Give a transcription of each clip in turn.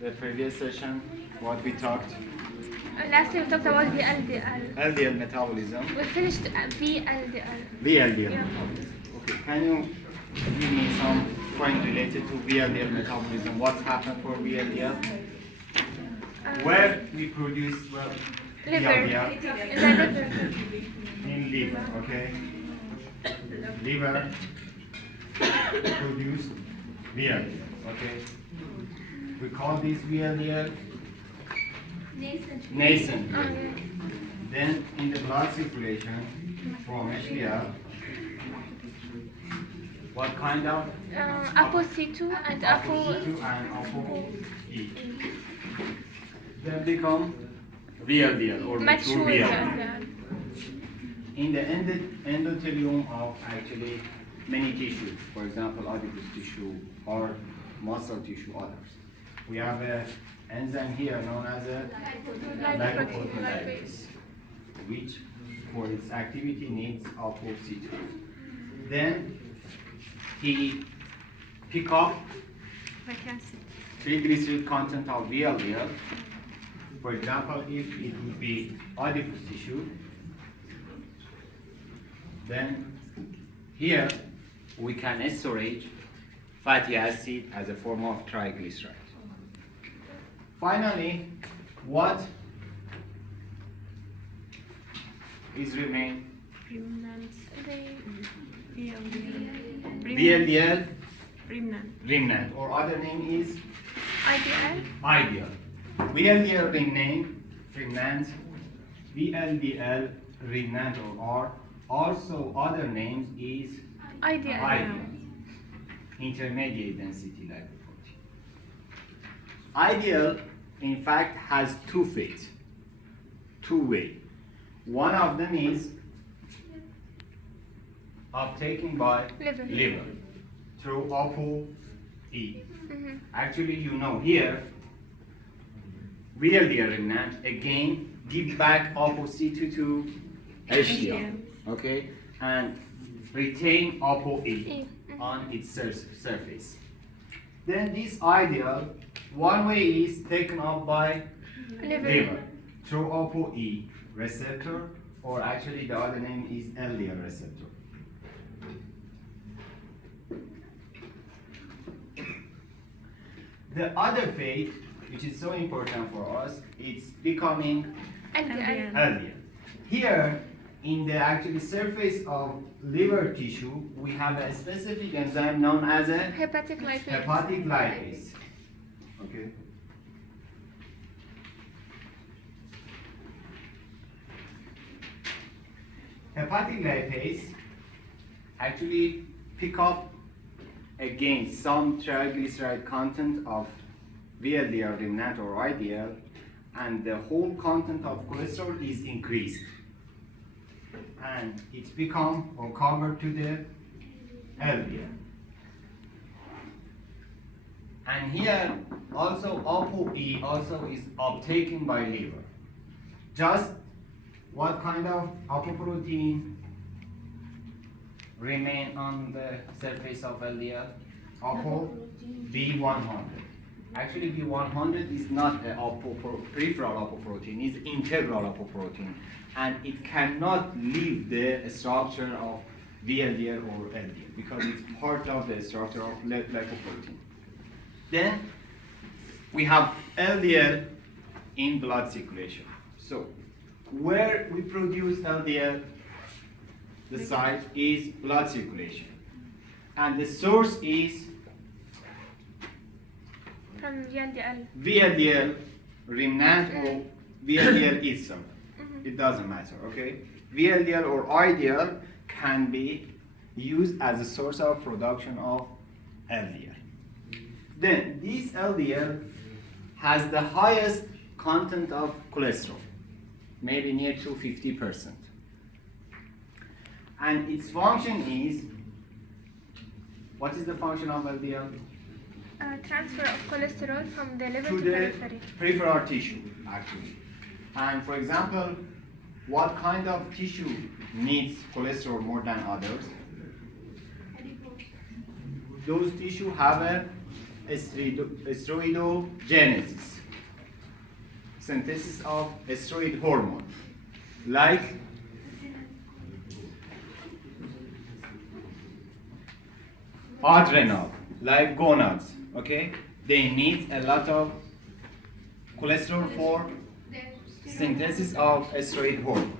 the previous session, what we talked? Lastly, we talked about VLDL. LDL metabolism. We finished VLDL. VLDL Yeah. metabolism. Okay, can you give me some point related to VLDL metabolism? What's happened for VLDL? Where we produce Liver. VLDL? In the liver. In liver, okay? Liver produce VLDL, okay? We call this VLDL nascent. Oh, yeah. Then in the blood circulation from HDL, what kind of? ApoC2 and ApoC2 and ApoE. Then become VLDL or mature mature VLDL. VLDL. In the endothelium of actually many tissues, for example, adipose tissue or muscle tissue, others. We have an enzyme here known as a lipoprotein, which for its activity needs ApoC2. Then he pick up triglyceride content of VLDL. For example, if it would be adipose tissue, then here we can storage fatty acid as a form of triglyceride. Finally, what is remain? VLDL remnant, or other name is IDL. ideal. VLDL remnant, VLDL remnant or also other names is IDL. ideal, intermediate density lipoprotein. Ideal, in fact, has two fates, two ways. One of them is uptaken by Liver. through ApoE. Mm-hmm. Actually, you know here, VLDL remnant again give back ApoC2 to HDL, okay, and retain ApoE on its surface. Then this ideal, one way is taken up by liver through ApoE receptor, or actually the other name is LDL receptor. The other fate, which is so important for us, it's becoming LDL. LDL. Here, in the actually surface of liver tissue, we have a specific enzyme known as a Hepatic lipase. hepatic lipase. Okay. Hepatic lipase actually pick up again some triglyceride content of VLDL remnant or IDL, and the whole content of cholesterol is increased, and it's become or convert to the LDL. And here also ApoE also is uptaken by liver. Just what kind of apoprotein remain on the surface of LDL? Apo B100. Actually, B100 is not a peripheral apoprotein, it's integral apoprotein, and it cannot leave the structure of VLDL or LDL because it's part of the structure of lipoprotein. Then we have LDL in blood circulation. So where we produce LDL, the site is blood circulation, and the source is From VLDL. VLDL remnant or VLDL itself. It doesn't matter, okay? VLDL or IDL can be used as a source of production of LDL. Then this LDL has the highest content of cholesterol, maybe near to 50%. And its function is, what is the function of LDL? Transfer of cholesterol from the liver To to the periphery. peripheral tissue, actually. And for example, what kind of tissue needs cholesterol more than others? Those tissue have a estroidogenesis, synthesis of steroid hormone, like adrenal, like gonads, okay? They need a lot of cholesterol for synthesis of steroid hormone.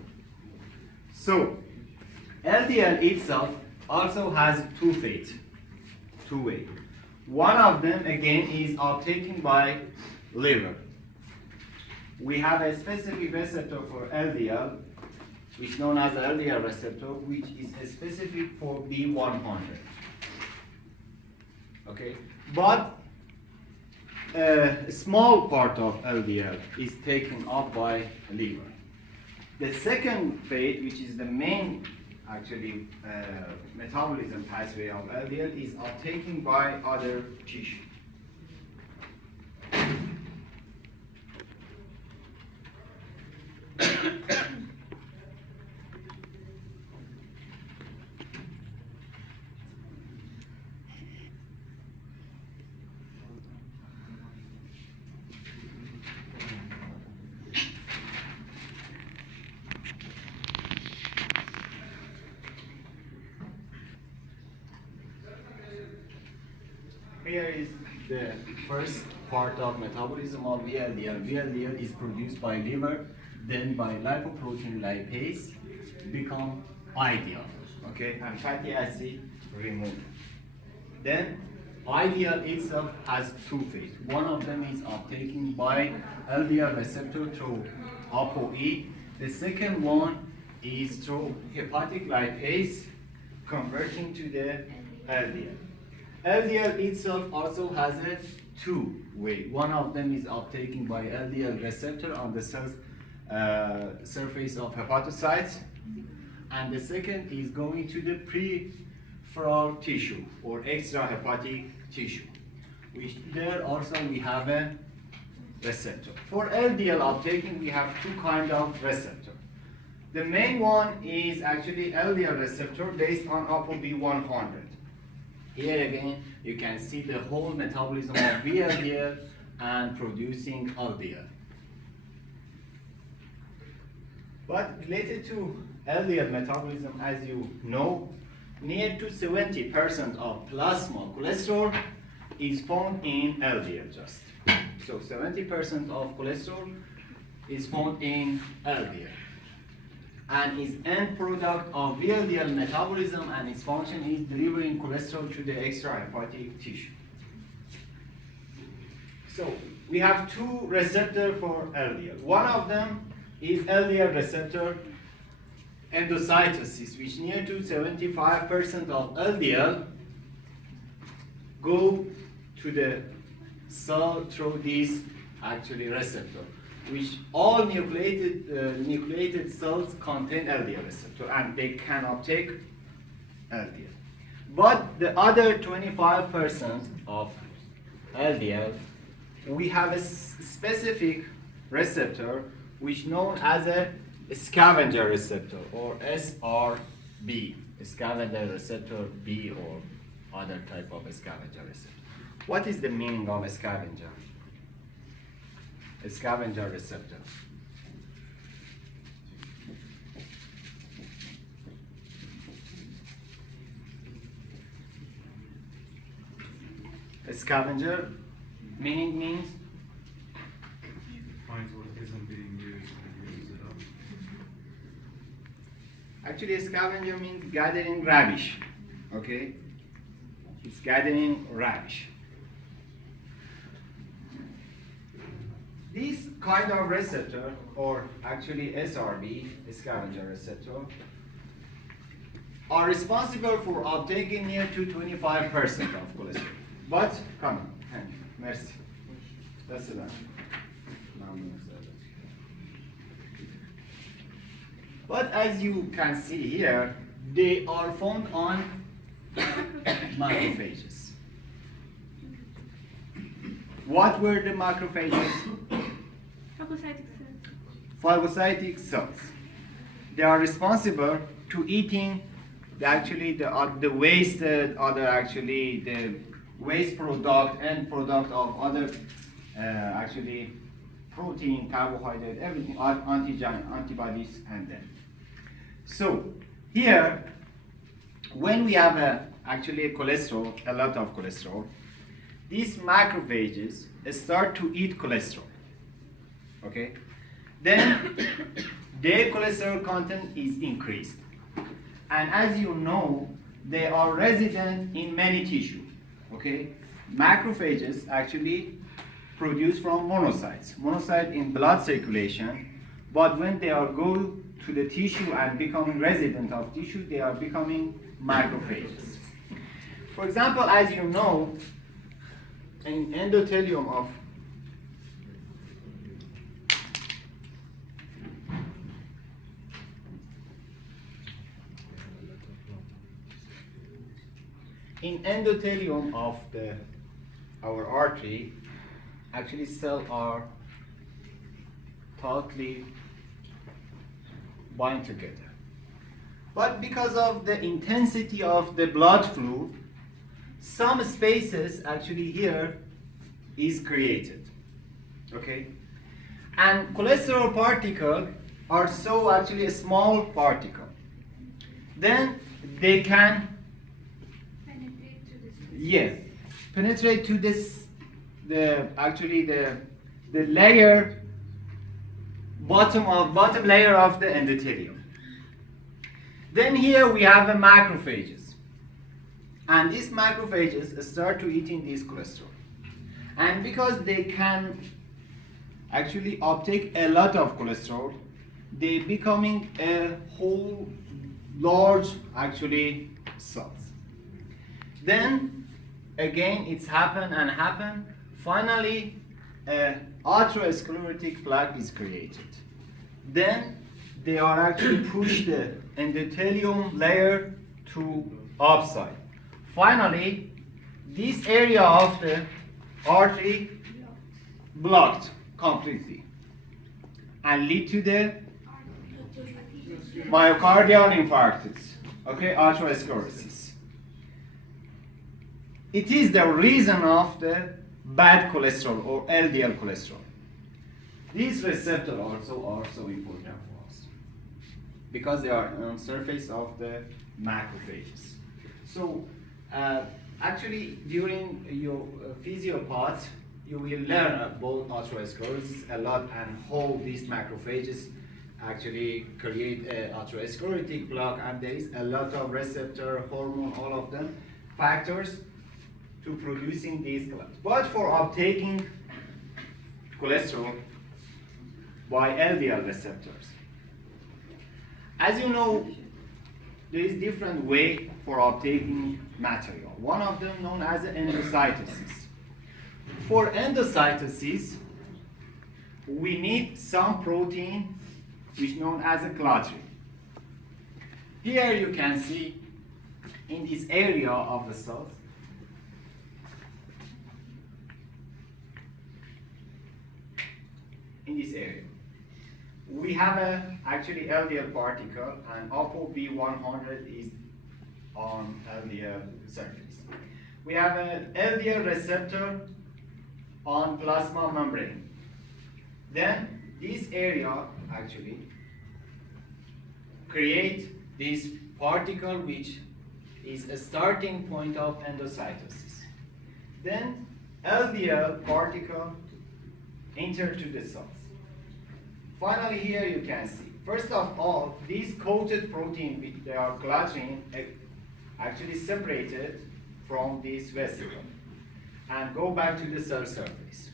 So, LDL itself also has two way. One of them again is uptaken by liver. We have a specific receptor for LDL, which is known as the LDL receptor, which is specific for B100. Okay, but a small part of LDL is taken up by liver. The second phase, which is the main actually metabolism pathway of LDL, is uptaken by other tissue. Here is the first part of metabolism of VLDL. VLDL is produced by liver, then by lipoprotein lipase, become ideal, okay, and fatty acid removed. Then ideal itself has two phases. One of them is uptaken by LDL receptor through ApoE. The second one is through hepatic lipase, converting to the LDL. LDL itself also has a two-way. One of them is uptaken by LDL receptor on the cell's surface of hepatocytes, and the second is going to the peripheral tissue or extrahepatic tissue, which there also we have a receptor. For LDL uptaking, we have two kinds of receptor. The main one is actually LDL receptor based on ApoB100. Here again, you can see the whole metabolism of VLDL and producing LDL. But related to LDL metabolism, as you know, near to 70% of plasma cholesterol is found in LDL just. So 70% of cholesterol is found in LDL, and is end product of VLDL metabolism, and its function is delivering cholesterol to the extrahepatic tissue. So we have two receptors for LDL. One of them is LDL receptor endocytosis, which near to 75% of LDL go to the cell through this actually receptor, which all nucleated cells contain LDL receptor, and they can uptake LDL. But the other 25% of LDL, we have a specific receptor which known as a scavenger receptor, or SRB, scavenger receptor B, or other type of scavenger receptor. What is the meaning of a scavenger? A scavenger receptor. A scavenger meaning means Finds what isn't being used and uses it up. actually a scavenger means gathering rubbish. Okay? It's gathering rubbish. This kind of receptor, or actually SRB, scavenger receptor, are responsible for uptaking near to 25% of cholesterol. But, come on, merci. That's enough. But as you can see here, they are found on macrophages. What were the macrophages? Phagocytic cells. They are responsible to eating the wasted, other actually the waste product, end product of other actually protein, carbohydrate, everything, antigen, antibodies, and then. So here, when we have actually a cholesterol, a lot of cholesterol, these macrophages start to eat cholesterol. Okay, then their cholesterol content is increased, and as you know, they are resident in many tissues. Okay, macrophages actually produce from monocytes. Monocyte in blood circulation, but when they are go to the tissue and becoming resident of tissue, they are becoming macrophages. For example, as you know, in endothelium of our artery, actually cells are totally bind together. But because of the intensity of the blood flow, some spaces actually here is created. Okay? And cholesterol particles are so actually a small particle. Then they can penetrate to this the layer bottom layer of the endothelium. Then here we have the macrophages, and these macrophages start to eating this cholesterol, and because they can actually uptake a lot of cholesterol, they becoming a whole large actually cells. Then again it's happen. Finally, atherosclerotic plaque is created. Then they are actually push the endothelium layer to upside. Finally, this area of the artery blocked completely and lead to the myocardial infarctus. Okay, atherosclerosis. It is the reason of the bad cholesterol or LDL cholesterol. These receptors also are so important for us because they are on surface of the macrophages. So actually during your physio part, you will learn about atherosclerosis a lot and how these macrophages actually create a atherosclerotic plaque, and there is a lot of receptor, hormone, all of them factors to producing these clots. But for uptaking cholesterol by LDL receptors, as you know, there is different way for uptaking material. One of them known as endocytosis. For endocytosis, we need some protein which is known as a clotting. Here you can see in this area of the cells, in this area, we have actually LDL particle, and ApoB100 is on LDL surface. We have an LDL receptor on plasma membrane. Then this area actually create this particle which is a starting point of endocytosis. Then LDL particle enter to the cells. Finally, here you can see, first of all, these coated protein which they are clotting actually separated from this vesicle and go back to the cell surface.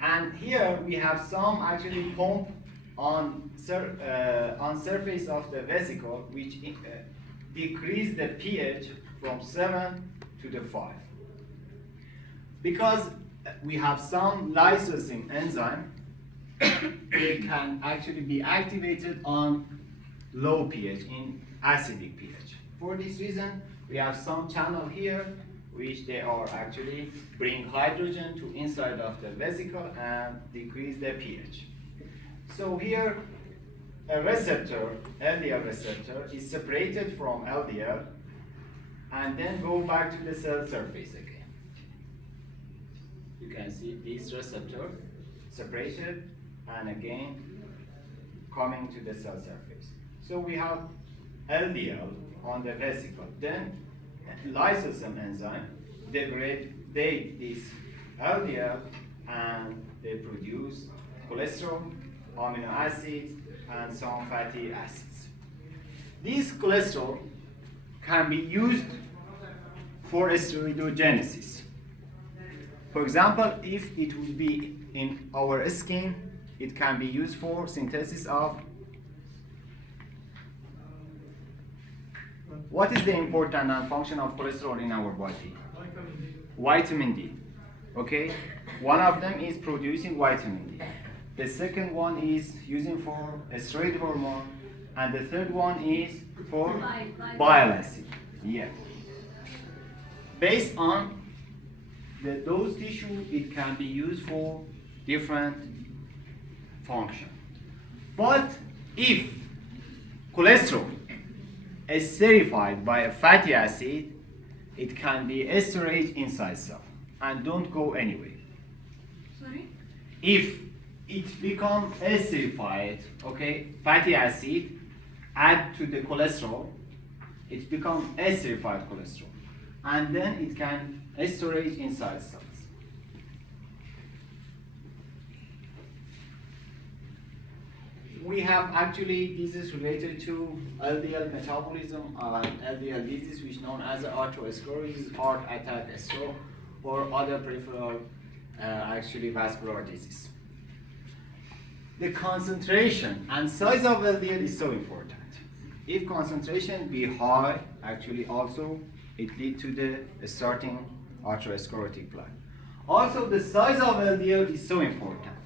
And here we have some actually pump on surface of the vesicle which decrease the pH from 7 to the 5. Because we have some lysosome enzyme, they can actually be activated on low pH, in acidic pH. For this reason, we have some channel here which they are actually bring hydrogen to inside of the vesicle and decrease the pH. So here a receptor, LDL receptor, is separated from LDL and then go back to the cell surface again. You can see this receptor separated and again coming to the cell surface. So we have LDL on the vesicle. Then lysozyme enzyme degrade this LDL and they produce cholesterol, amino acids, and some fatty acids. This cholesterol can be used for steroidogenesis. For example, if it would be in our skin, it can be used for synthesis of what is the important function of cholesterol in our body? Vitamin D. Okay, one of them is producing vitamin D. The second one is using for steroid hormone, and the third one is for bile acid. Yeah. Based on those tissue, it can be used for different function. But if cholesterol is esterified by a fatty acid, it can be esterase inside cell and don't go anywhere. Sorry? If it becomes esterified, okay, fatty acid add to the cholesterol, it becomes esterified cholesterol, and then it can esterase inside cells. We have actually disease related to LDL metabolism and LDL disease, which is known as atherosclerosis, heart attack, stroke, or other peripheral actually vascular disease. The concentration and size of LDL is so important. If concentration be high, actually also it leads to the starting atherosclerotic plaque. Also, the size of LDL is so important.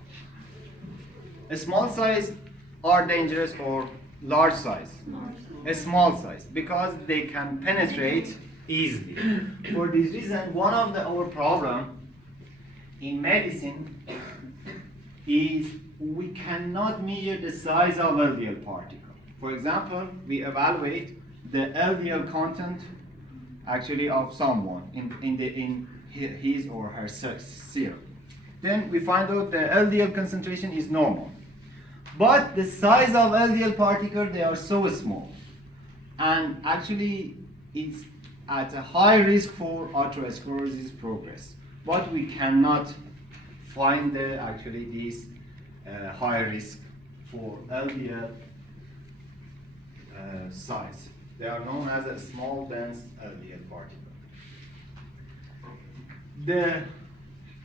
A small size are dangerous or large size? A small size, because they can penetrate easily. For this reason, one of our problem in medicine is we cannot measure the size of LDL particle. For example, we evaluate the LDL content actually of someone in his or her serum. Then we find out the LDL concentration is normal. But the size of LDL particle, they are so small. And actually, it's at a high risk for atherosclerosis progress. But we cannot find actually this high risk for LDL size. They are known as a small dense LDL particle. The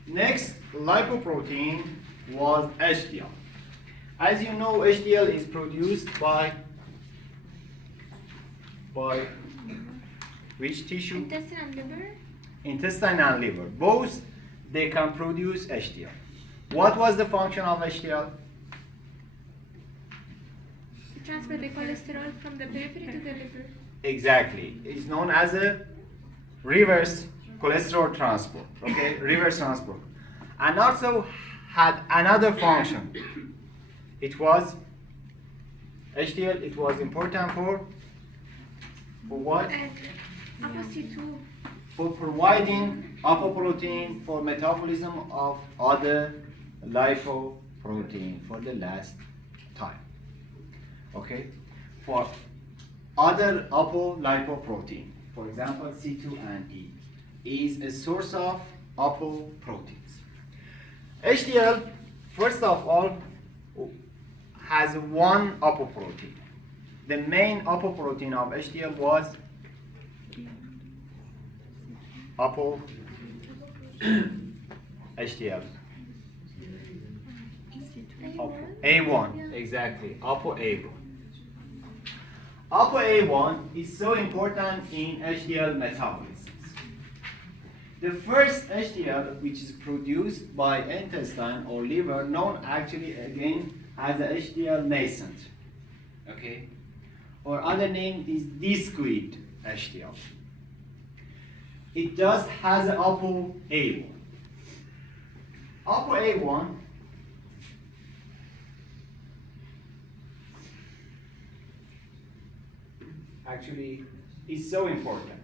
next lipoprotein was HDL. As you know, HDL is produced by which tissue? Intestine and liver. Intestine and liver. Both they can produce HDL. What was the function of HDL? Transfer the cholesterol from the periphery to the liver. Exactly. It's known as a reverse cholesterol transport. Okay, reverse transport. And also had another function. It was HDL. It was important for what? And ApoC2. For providing apoprotein for metabolism of other lipoprotein for the last time. Okay, for other apolipoprotein, for example C2 and E, is a source of apoproteins. HDL, first of all, has one apoprotein. The main apoprotein of HDL was HDL. A1, exactly, ApoA1. ApoA1 is so important in HDL metabolism. The first HDL, which is produced by intestine or liver, known actually again as a HDL nascent, okay, or other name is discrete HDL. It just has an ApoA1. ApoA1 actually is so important.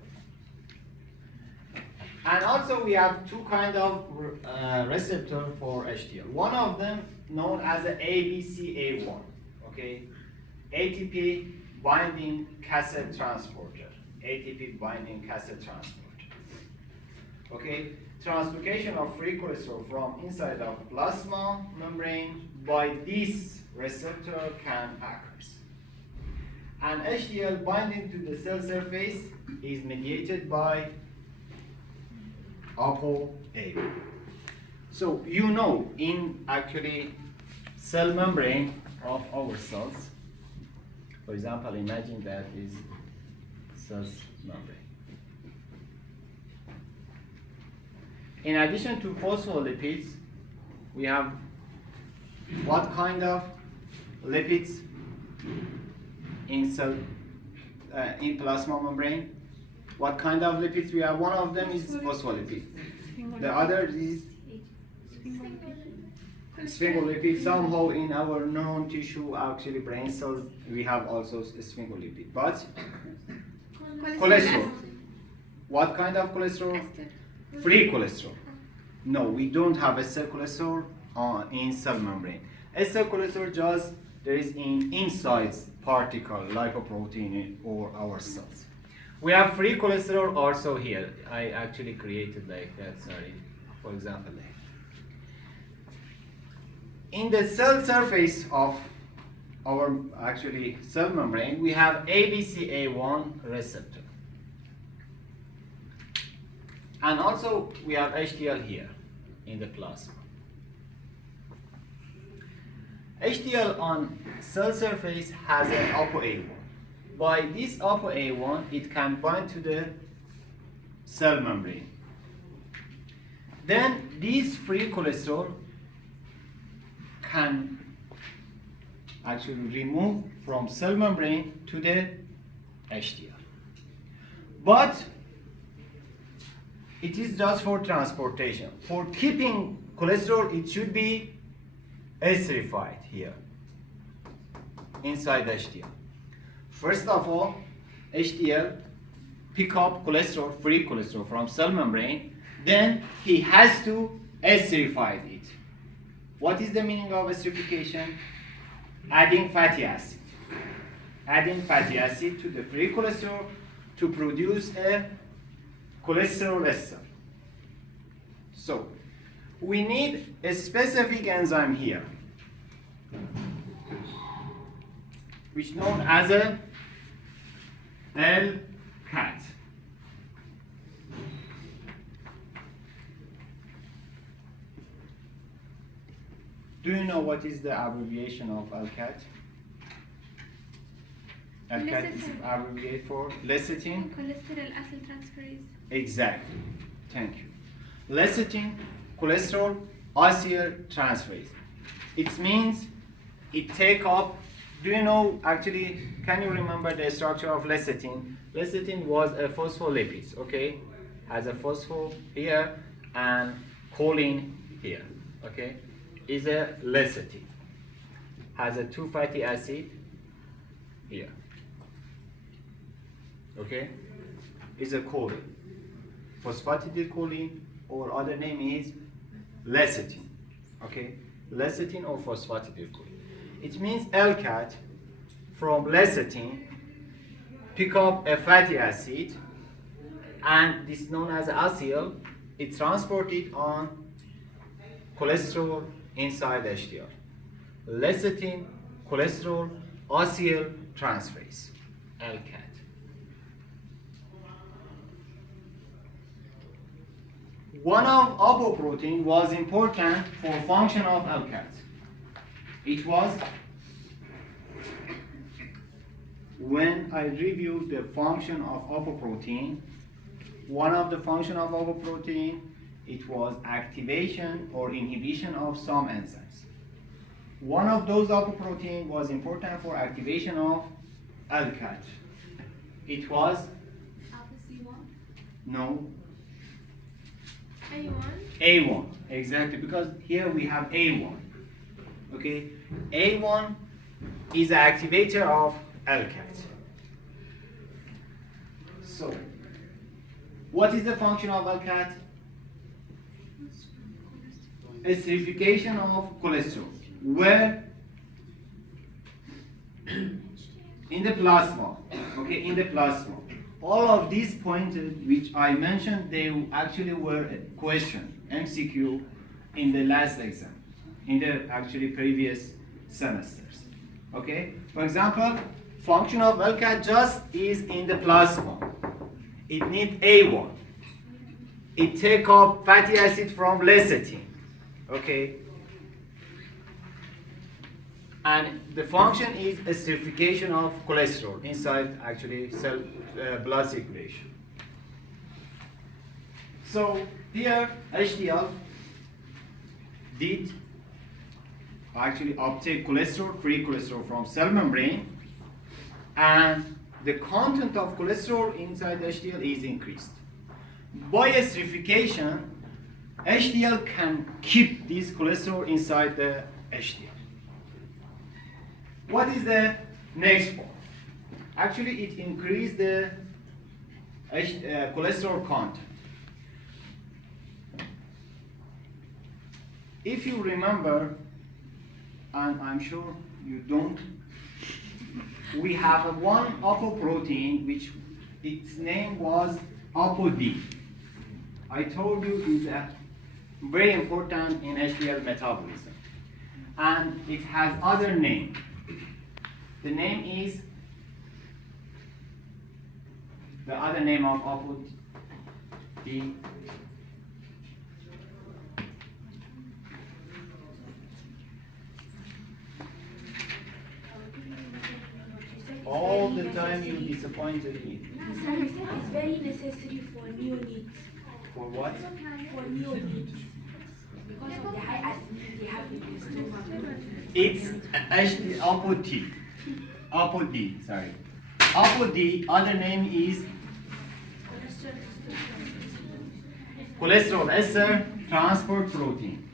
And also we have two kind of receptor for HDL. One of them known as the ABCA1, okay? ATP binding cassette transporter. ATP binding cassette transporter. Okay? Translocation of free cholesterol from inside of plasma membrane by this receptor can occur. And HDL binding to the cell surface is mediated by ApoA. So you know, in actually cell membrane of our cells, for example, imagine that is cell membrane. In addition to phospholipids, we have what kind of lipids in cell in plasma membrane? What kind of lipids we have? One of them is phospholipid. The other is sphingolipid. Somehow in our known tissue, actually brain cells, we have also sphingolipid. But cholesterol. What kind of cholesterol? Free cholesterol. No, we don't have ester cholesterol in cell membrane. Ester cholesterol just there is in inside particle lipoprotein or our cells. We have free cholesterol also here. I actually created like that, sorry. For example, in the cell surface of our actually cell membrane, we have ABCA1 receptor. And also we have HDL here in the plasma. HDL on cell surface has an ApoA1. By this ApoA1, it can bind to the cell membrane. Then this free cholesterol can actually remove from cell membrane to the HDL. But it is just for transportation. For keeping cholesterol, it should be esterified here inside HDL. First of all, HDL pick up cholesterol, free cholesterol from cell membrane, then he has to esterify it. What is the meaning of esterification? Adding fatty acid. Adding fatty acid to the free cholesterol to produce a cholesterol ester. So, we need a specific enzyme here, which is known as a LCAT. Do you know what is the abbreviation of LCAT? LCAT is abbreviated for lecithin. Cholesterol acid transferase. Exactly. Thank you. Lecithin, cholesterol, acyl transferase. It means it take up. Do you know actually? Can you remember the structure of lecithin? Lecithin was a phospholipid. Okay, has a phospho here and choline here. Okay, is a lecithin. Has a two fatty acid here. Okay, is a choline. Phosphatidylcholine, or other name is lecithin. Okay, lecithin or phosphatidylcholine. It means LCAT from lecithin pick up a fatty acid, and this is known as acyl. It transported on cholesterol inside HDL. Lecithin, cholesterol, acyl transferase, LCAT. One of apoprotein was important for function of LCAT. It was when I reviewed the function of apoprotein, one of the function of apoprotein, it was activation or inhibition of some enzymes. One of those apoprotein was important for activation of LCAT. It was ApoC1. no A1. A1, exactly, because here we have A1. Okay, A1 is an activator of LCAT. So, What is the function of LCAT? Esterification of cholesterol. Where? In the plasma. Okay, in the plasma. All of these points which I mentioned, they actually were a question, MCQ, in the last exam, in the actually previous semesters. Okay? For example, function of LCAT just is in the plasma. It needs A1. It take up fatty acid from lecithin. Okay? And the function is esterification of cholesterol inside actually cell blood circulation. So here HDL did actually uptake cholesterol, free cholesterol from cell membrane, and the content of cholesterol inside HDL is increased. By esterification, HDL can keep this cholesterol inside the HDL. What is the next part? Actually, it increased the cholesterol content. If you remember, and I'm sure you don't, we have one apoprotein which its name was ApoD. I told you it's very important in HDL metabolism, and it has other name. The name is, the other name of ApoD all the time you disappointed me. Sir, you said it's very necessary for neonates. For what? For neonates. Because of the high acidity they have in the stomach. It's actually ApoD. ApoD, sorry. ApoD, other name is cholesterol ester transport protein.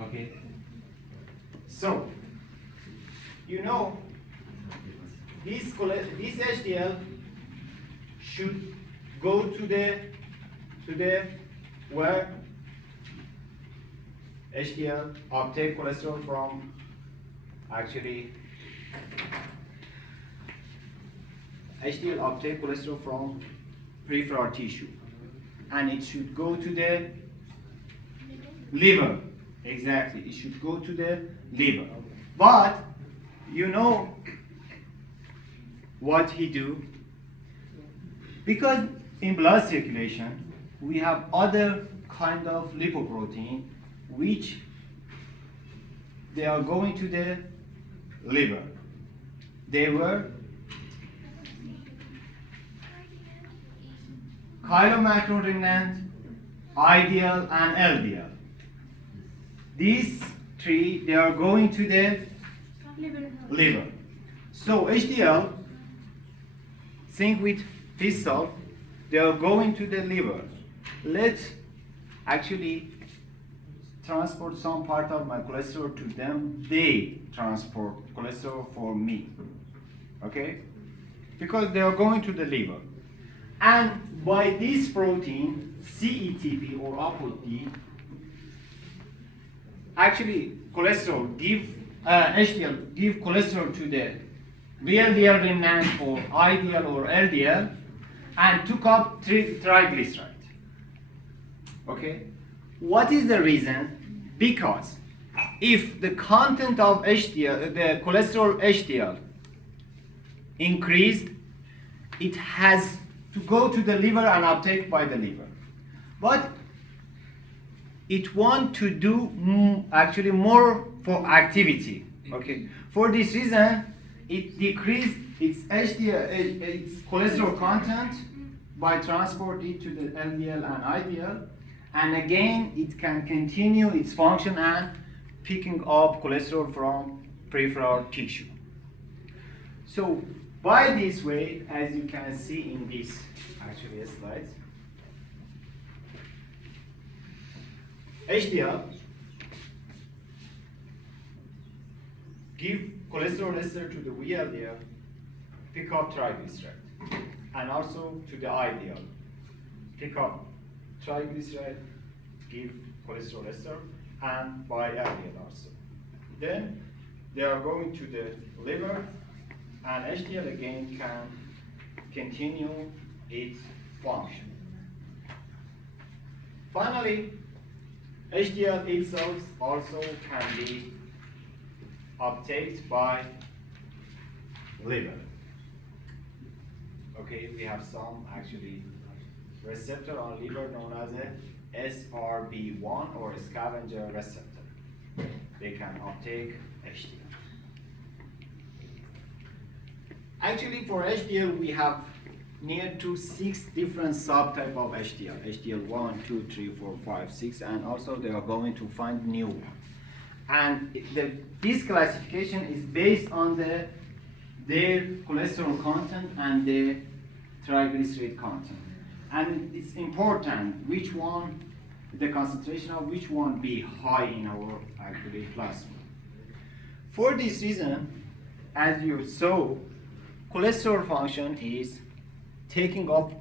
Okay. So, you know, this HDL should go to the where HDL uptake cholesterol from actually HDL uptake cholesterol from peripheral tissue, and it should go to the liver. Exactly, it should go to the liver. But you know what he do? Because in blood circulation we have other kind of lipoprotein which they are going to the liver. They were chylomicrorenal, IDL, and LDL. These three, they are going to the liver. So HDL, sync with pistol, they are going to the liver. Let's actually transport some part of my cholesterol to them. They transport cholesterol for me. Okay? Because they are going to the liver. And by this protein, CETP or ApoD, actually cholesterol HDL give cholesterol to the VLDL remnant or IDL or LDL and took up triglyceride. Okay? What is the reason? Because if the content of HDL, the cholesterol HDL increased, it has to go to the liver and uptake by the liver. But it wants to do actually more for activity. Okay. For this reason, it decreased its HDL, its cholesterol content by transporting it to the LDL and IDL, and again it can continue its function and picking up cholesterol from peripheral tissue. So by this way, as you can see in this actually slide, HDL give cholesterol ester to the VLDL pick up triglyceride, and also to the ideal. Pick up triglyceride, give cholesterol ester, and by LDL also. Then they are going to the liver, and HDL again can continue its function. Finally, HDL itself also can be uptaked by liver. Okay, we have some actually receptor on liver known as a SRB1 or scavenger receptor. They can uptake HDL. Actually, for HDL, we have near to 6 different subtype of HDL. HDL 1, 2, 3, 4, 5, 6, and also they are going to find new one. And this classification is based on their cholesterol content and their triglyceride content. And it's important which one, the concentration of which one be high in our actually plasma. For this reason, as you saw, cholesterol function is taking up,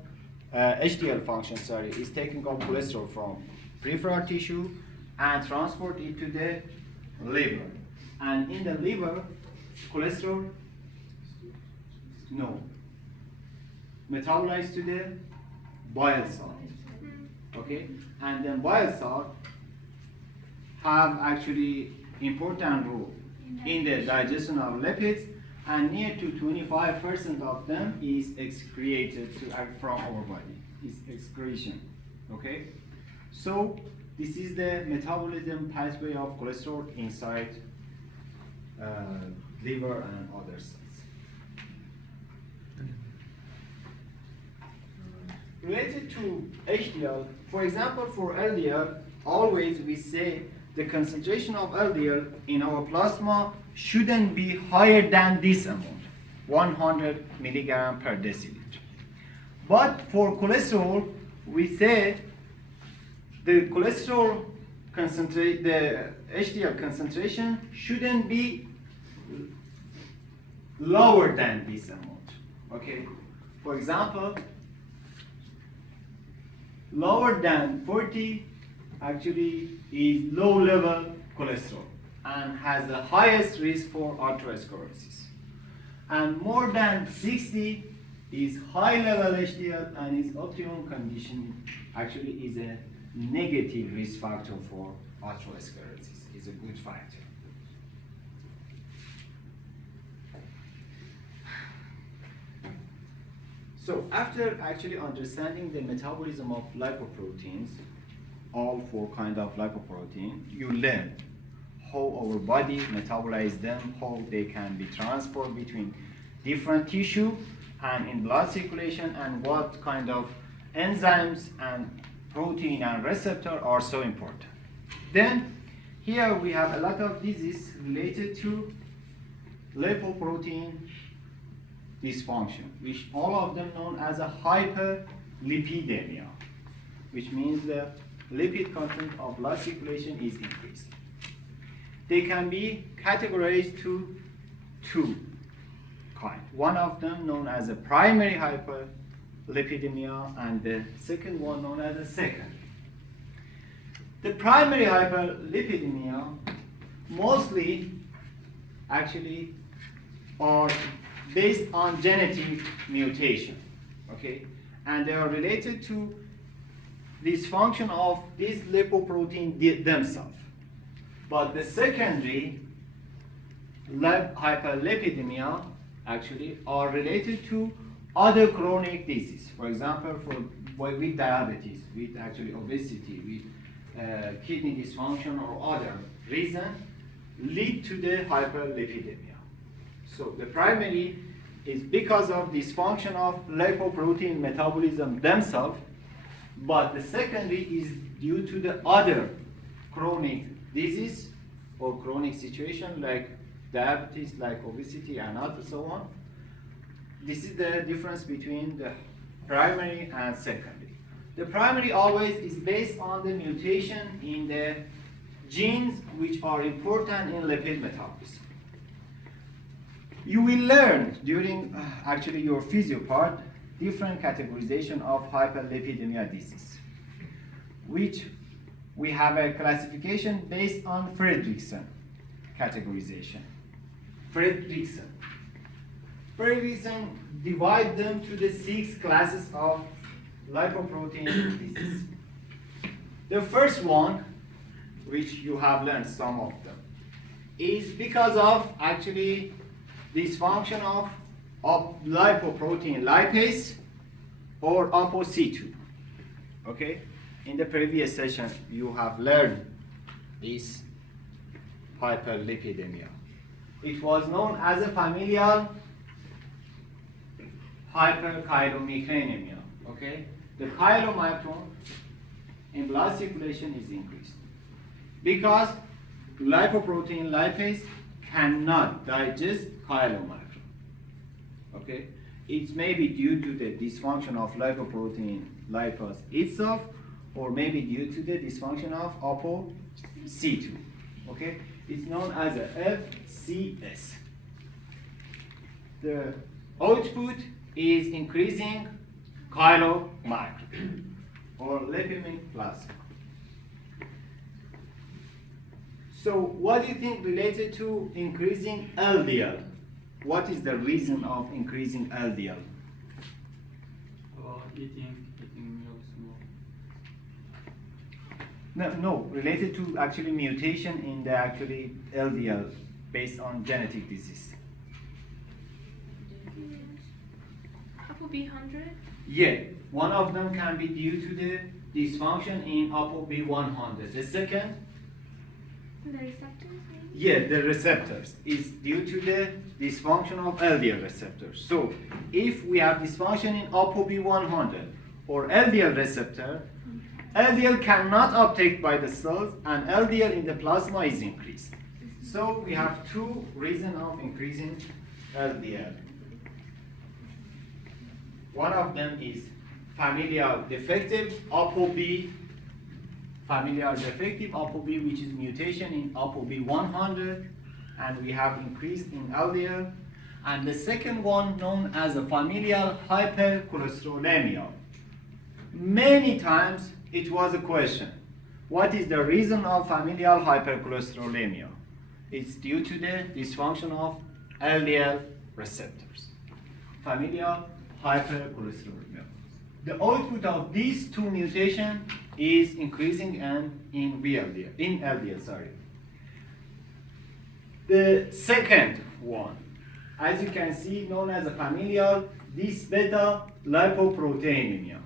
HDL function, sorry, is taking up cholesterol from peripheral tissue and transport it to the liver. And in the liver, cholesterol, no, metabolized to the bile salt, okay? And then bile salt have actually important role in the digestion of lipids, and near to 25% of them is excreted from our body, is excretion, okay? So this is the metabolism pathway of cholesterol inside liver and other cells. Related to HDL, for example, for LDL, always we say the concentration of LDL in our plasma shouldn't be higher than this amount, 100 milligram per deciliter. But for cholesterol, we say the cholesterol concentrate, the HDL concentration shouldn't be lower than this amount. Okay, for example, lower than 40 actually is low level cholesterol and has the highest risk for atherosclerosis. And more than 60 is high level HDL and is optimum condition, actually is a negative risk factor for atherosclerosis, is a good factor. So after actually understanding the metabolism of lipoproteins, all 4 kinds of lipoprotein, you learn how our body metabolizes them, how they can be transported between different tissue and in blood circulation, and what kind of enzymes and protein and receptor are so important. Then here we have a lot of disease related to lipoprotein dysfunction, which all of them known as a hyperlipidemia, which means the lipid content of blood circulation is increased. They can be categorized to 2 kinds. One of them known as a primary hyperlipidemia, and the second one known as a secondary. The primary hyperlipidemia mostly actually are based on genetic mutation, okay? And they are related to dysfunction of these lipoprotein themselves. But the secondary hyperlipidemia actually are related to other chronic disease. For example, with diabetes, with actually obesity, with kidney dysfunction or other reason lead to the hyperlipidemia. So the primary is because of dysfunction of lipoprotein metabolism themselves, but the secondary is due to the other chronic disease or chronic situation like diabetes, like obesity and so on. This is the difference between the primary and secondary. The primary always is based on the mutation in the genes which are important in lipid metabolism. You will learn during actually your physio part different categorization of hyperlipidemia disease, which we have a classification based on Fredrickson categorization. Fredrickson divide them to the 6 classes of lipoprotein disease. The first one, which you have learned some of them, is because of actually dysfunction of lipoprotein lipase or ApoC2. Okay? In the previous session, you have learned this hyperlipidemia. It was known as a familial hyperchylomicronemia. Okay? The chylomicron in blood circulation is increased because lipoprotein lipase cannot digest chylomicron. Okay? It may be due to the dysfunction of lipoprotein lipase itself, or maybe due to the dysfunction of ApoC2. Okay? It's known as a FCS. The output is increasing chylomicron or lipemic plasma. So what do you think related to increasing LDL? What is the reason of increasing LDL? Eating milk more. No, related to actually mutation in the actually LDL based on genetic disease. ApoB100. Yeah, one of them can be due to the dysfunction in ApoB100. The second, The receptors. Maybe? yeah, the receptors is due to the dysfunction of LDL receptors. So, if we have dysfunction in ApoB100 or LDL receptor, LDL cannot uptake by the cells and LDL in the plasma is increased. So, we have 2 reasons of increasing LDL. One of them is familial defective ApoB, which is mutation in ApoB100, and we have increase in LDL. And the second one known as a familial hypercholesterolemia. Many times it was a question, what is the reason of familial hypercholesterolemia? It's due to the dysfunction of LDL receptors. Familial hypercholesterolemia. The output of these 2 mutations is increasing and in LDL, sorry. The second one, as you can see, known as a familial dysbeta lipoproteinemia.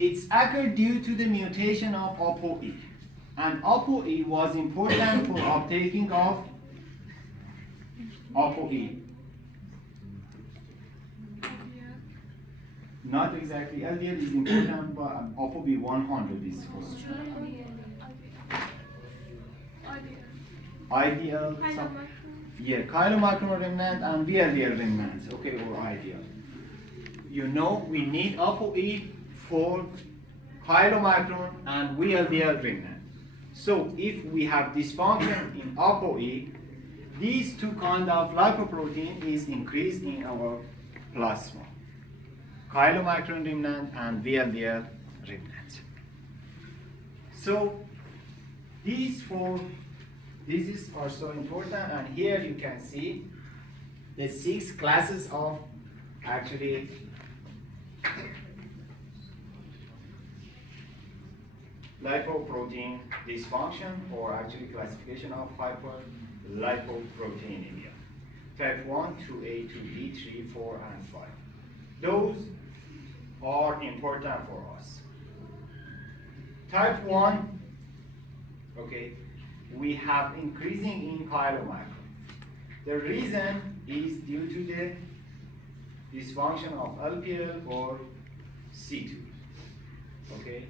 It's occurred due to the mutation of ApoE, and ApoE was important for uptaking of ApoE. Not exactly. LDL is important, but ApoB100 is for ideal. Yeah, chylomicron remnant and VLDL remnant. Okay, or ideal. You know, we need ApoE for chylomicron and VLDL remnant. So, if we have dysfunction in ApoE, these 2 kinds of lipoprotein is increased in our plasma. Chylomicron remnant and VLDL remnant. So these 4 diseases are so important, and here you can see the 6 classes of actually lipoprotein dysfunction, or actually classification of hyperlipoproteinemia. Type 1, 2A, 2B, 3, 4, and 5. Those are important for us. Type 1, okay, we have increasing in chylomicron. The reason is due to the dysfunction of LPL or C2. Okay?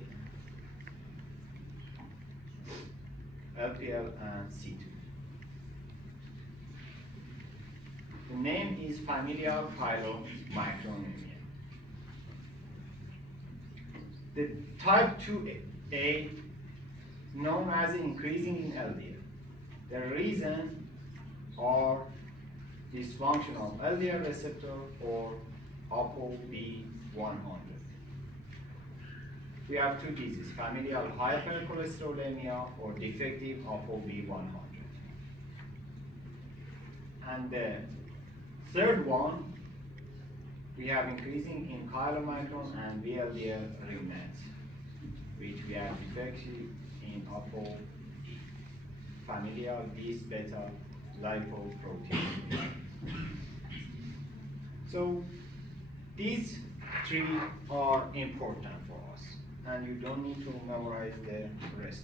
LPL and C2. The name is familial chylomicronemia. The type 2A known as increasing in LDL. The reason or dysfunctional LDL receptor or ApoB100. We have two diseases, familial hypercholesterolemia or defective ApoB100. And the third one, we have increasing in chylomicron and VLDL remnants, which we have defective in Apo familial bis beta lipoprotein. So these three are important for us, and you don't need to memorize the rest.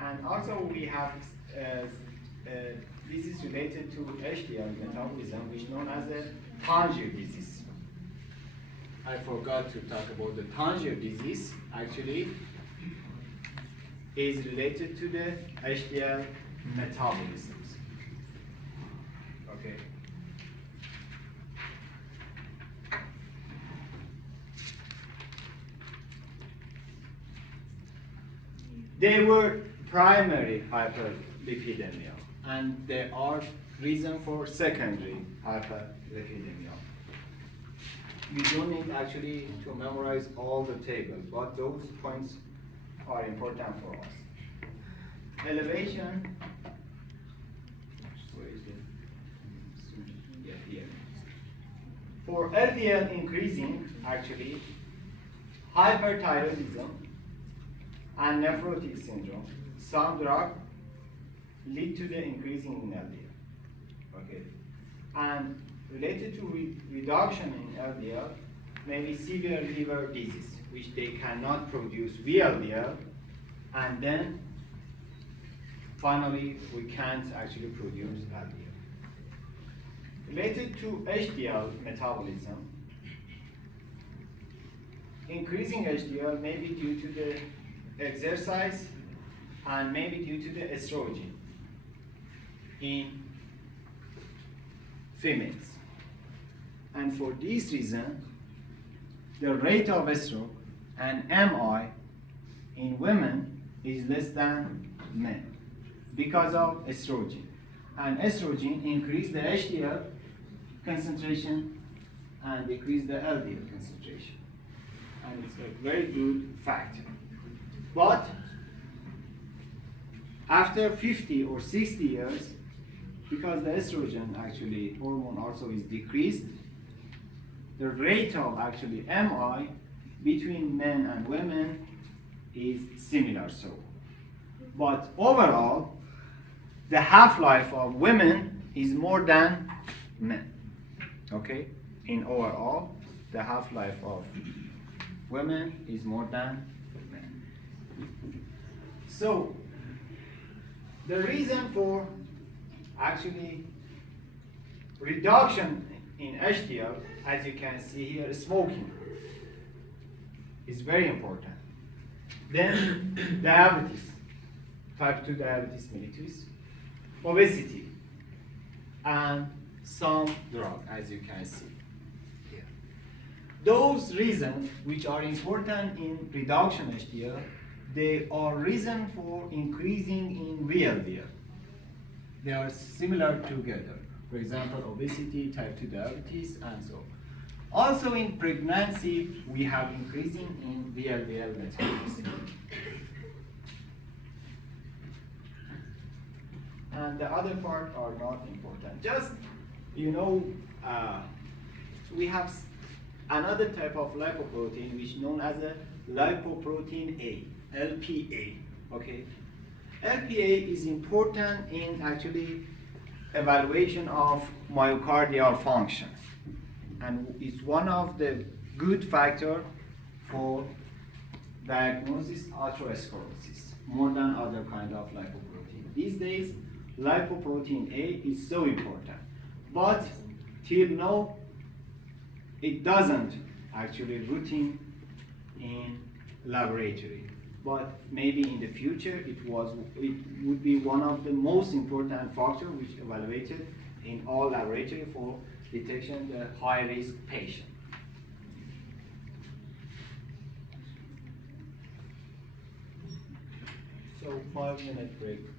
And also we have, this is related to HDL metabolism, which is known as a Tangier disease. I forgot to talk about the Tangier disease, actually, is related to the HDL metabolisms. Okay. They were primary hyperlipidemia, and there are reasons for secondary hyperlipidemia. We don't need actually to memorize all the tables, but those points are important for us. Elevation, where is it? Yeah, here. For LDL increasing, actually, hyperthyroidism and nephrotic syndrome, some drug lead to the increasing in LDL. Okay, and related to reduction in LDL, maybe severe liver disease, which they cannot produce VLDL, and then finally we can't actually produce LDL. Related to HDL metabolism, increasing HDL may be due to the exercise and maybe due to the estrogen in females. And for this reason, the rate of stroke and MI in women is less than men because of estrogen. And estrogen increase the HDL concentration and decrease the LDL concentration. And it's a very good factor. But after 50 or 60 years, because the estrogen actually hormone also is decreased, the rate of actually MI between men and women is similar so. But overall, the half-life of women is more than men. Okay? In overall, the half-life of women is more than men. So, the reason for actually reduction in HDL, as you can see here, smoking is very important. Then diabetes, type 2 diabetes mellitus, obesity, and some drug, as you can see here. Those reasons which are important in reduction HDL, they are reason for increasing in VLDL. They are similar together. For example, obesity, type 2 diabetes, and so on. Also in pregnancy, we have increasing in VLDL metabolism. And the other part are not important. Just, you know, we have another type of lipoprotein which is known as a lipoprotein A, LPA, okay? LPA is important in actually evaluation of myocardial function, and it's one of the good factor for diagnosis atherosclerosis more than other kind of lipoprotein. These days, lipoprotein A is so important, but till now, it doesn't actually routine in laboratory. But maybe in the future it would be one of the most important factors which evaluated in all laboratory for detection the high risk patient. so 5-minute break.